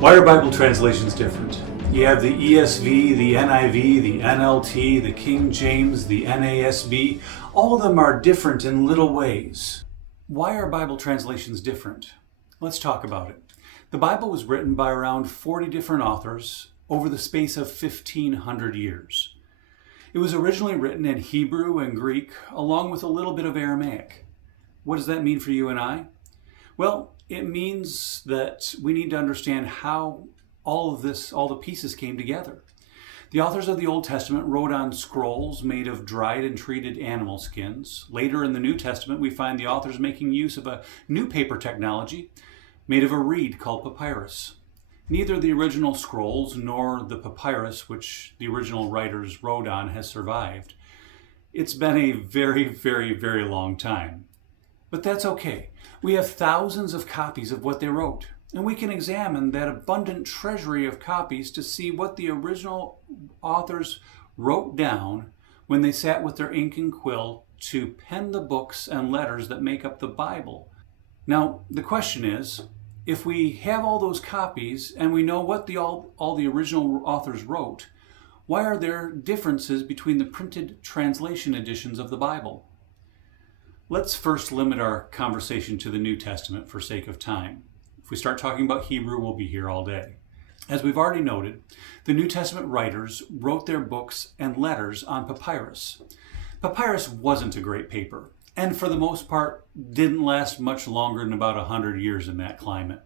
Why are Bible translations different? You have the ESV, the NIV, the NLT, the King James, the NASB. All of them are different in little ways. Why are Bible translations different? Let's talk about it. The Bible was written by around 40 different authors over the space of 1,500 years. It was originally written in Hebrew and Greek, along with a little bit of Aramaic. What does that mean for you and I? Well, it means that we need to understand how all the pieces came together. The authors of the Old Testament wrote on scrolls made of dried and treated animal skins. Later in the New Testament, we find the authors making use of a new paper technology made of a reed called papyrus. Neither the original scrolls nor the papyrus, which the original writers wrote on, has survived. It's been a very, very, very long time. But that's okay. We have thousands of copies of what they wrote, and we can examine that abundant treasury of copies to see what the original authors wrote down when they sat with their ink and quill to pen the books and letters that make up the Bible. Now, the question is, if we have all those copies and we know what all the original authors wrote, why are there differences between the printed translation editions of the Bible? Let's first limit our conversation to the New Testament for sake of time. If we start talking about Hebrew, we'll be here all day. As we've already noted, the New Testament writers wrote their books and letters on papyrus. Papyrus wasn't a great paper, and for the most part didn't last much longer than about 100 years in that climate.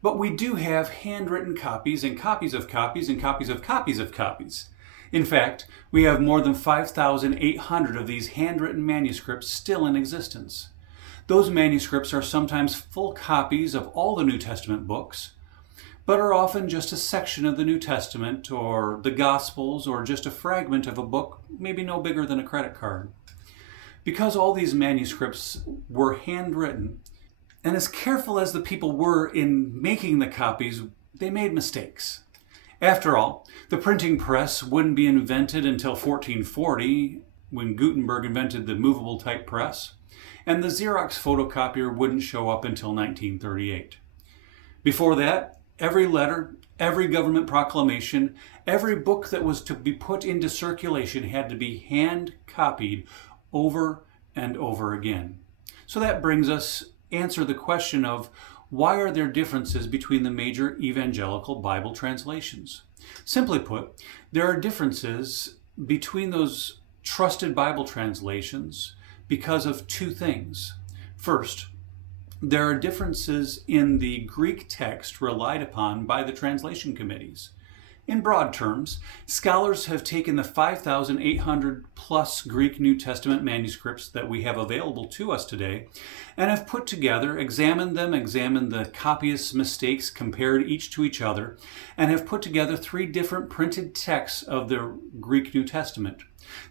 But we do have handwritten copies and copies of copies and copies of copies of copies. In fact, we have more than 5,800 of these handwritten manuscripts still in existence. Those manuscripts are sometimes full copies of all the New Testament books, but are often just a section of the New Testament or the Gospels or just a fragment of a book, maybe no bigger than a credit card. Because all these manuscripts were handwritten, and as careful as the people were in making the copies, they made mistakes. After all, the printing press wouldn't be invented until 1440, when Gutenberg invented the movable type press, and the Xerox photocopier wouldn't show up until 1938. Before that, every letter, every government proclamation, every book that was to be put into circulation had to be hand copied over and over again. So that brings us answer the question of why are there differences between the major evangelical Bible translations? Simply put, there are differences between those trusted Bible translations because of two things. First, there are differences in the Greek text relied upon by the translation committees. In broad terms, scholars have taken the 5,800 plus Greek New Testament manuscripts that we have available to us today and have put together, examined the copyists' mistakes, compared each to each other, and have put together three different printed texts of the Greek New Testament.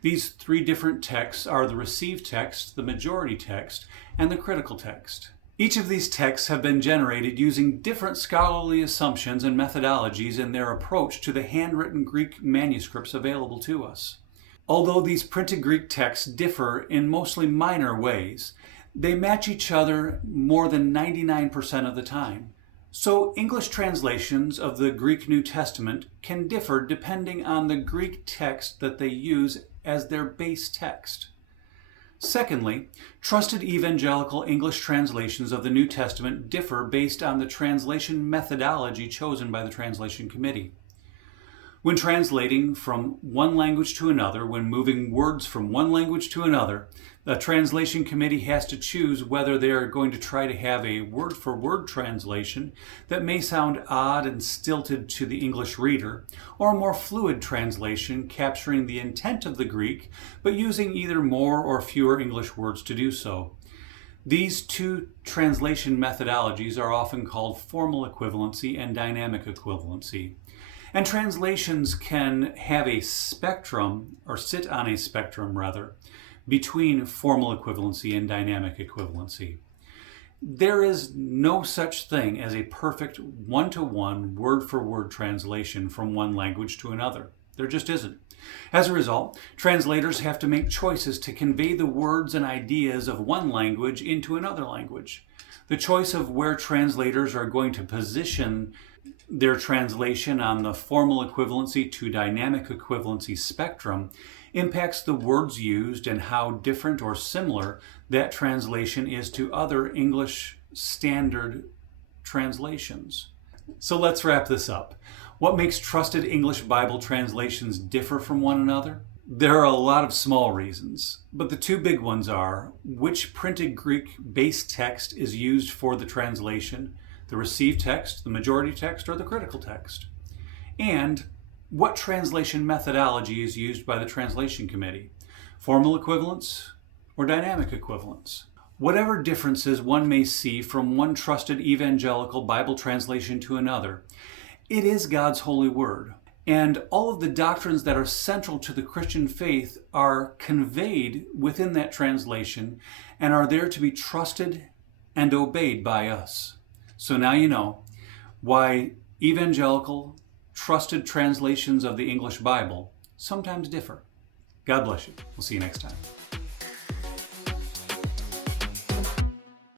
These three different texts are the received text, the majority text, and the critical text. Each of these texts have been generated using different scholarly assumptions and methodologies in their approach to the handwritten Greek manuscripts available to us. Although these printed Greek texts differ in mostly minor ways, they match each other more than 99% of the time. So English translations of the Greek New Testament can differ depending on the Greek text that they use as their base text. Secondly, trusted evangelical English translations of the New Testament differ based on the translation methodology chosen by the translation committee. When translating from one language to another, when moving words from one language to another, the translation committee has to choose whether they are going to try to have a word-for-word translation that may sound odd and stilted to the English reader, or a more fluid translation capturing the intent of the Greek, but using either more or fewer English words to do so. These two translation methodologies are often called formal equivalency and dynamic equivalency. And translations can have a spectrum, or sit on a spectrum rather, between formal equivalency and dynamic equivalency. There is no such thing as a perfect one-to-one, word-for-word translation from one language to another. There just isn't. As a result, translators have to make choices to convey the words and ideas of one language into another language. The choice of where translators are going to position their translation on the formal equivalency to dynamic equivalency spectrum impacts the words used and how different or similar that translation is to other English standard translations. So let's wrap this up. What makes trusted English Bible translations differ from one another? There are a lot of small reasons, but the two big ones are which printed Greek base text is used for the translation, the received text, the majority text, or the critical text, and what translation methodology is used by the translation committee, formal equivalence or dynamic equivalence. Whatever differences one may see from one trusted evangelical Bible translation to another, it is God's holy word. And all of the doctrines that are central to the Christian faith are conveyed within that translation and are there to be trusted and obeyed by us. So now you know why evangelical, trusted translations of the English Bible sometimes differ. God bless you. We'll see you next time.